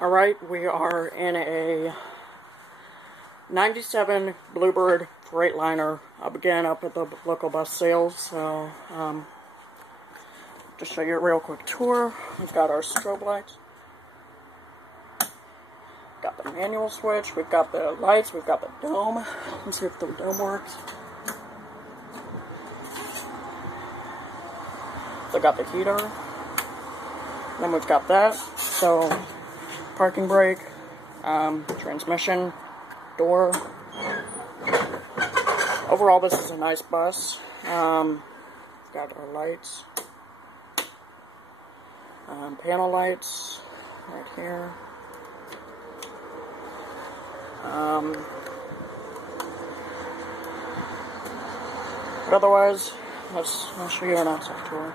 Alright, we are in a 97 Bird Freightliner, again up at the local bus sales. So, just show you a real quick tour. We've got our strobe lights, got the manual switch, we've got the lights, we've got the dome. Let's see if the dome works. So got the heater, then we've got that. So parking brake, transmission, door. Overall, this is a nice bus. Got our lights, panel lights right here. But otherwise, I'll show you an outside tour.